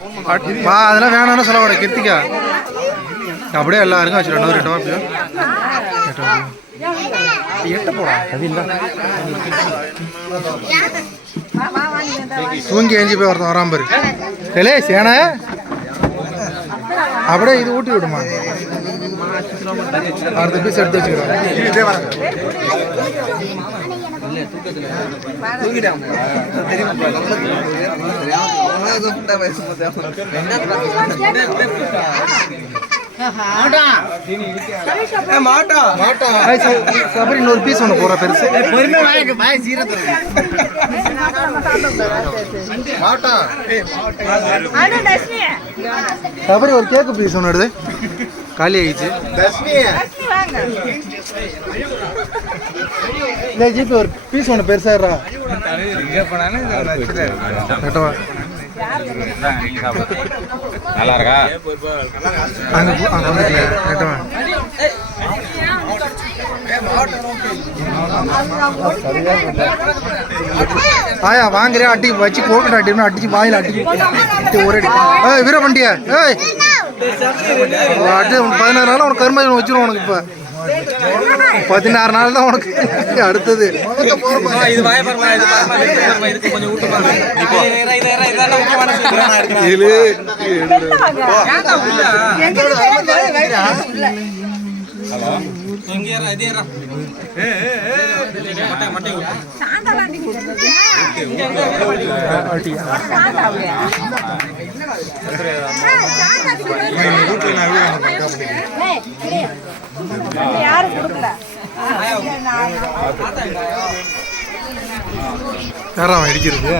அதெல்லாம் வேணாம்னு சொல்ல வர கிருத்திகா அப்படியே எல்லாருக்கும் வச்சு 2 ரூபா எட்ட போடா அது இல்லை தூங்கி ஏஞ்சி போய் ஒருத்தன் வராம பாரு இல்லை சேனை அப்படியே இது ஊட்டி விடுமா அடுத்த பீஸ் எடுத்து வச்சுக்கிறோம் சபரி இன்னொரு பீஸ் ஒன்று போற பெருசு சபரி ஒரு கேக்கு பீஸ் ஒன்று எடுது காலி ஆயிடுச்சு இல்லை ஜிபி ஒரு பீஸ் ஒன்று பெருசாடுறா நல்லா இருக்கா ஆயா வாங்குறியா அட்டி வச்சு கோக்கட்ட அட்டி அடிச்சு வாயில அடிச்சு ஒரே வீரபண்டியா ஏய் அடி 16 நாள் உனக்கு கருமை வச்சிரும் உனக்கு இப்ப 16 நாள் தான் உனக்கு அடுத்தது யாரும் கொடுக்கல யாரும் அடிக்கிறது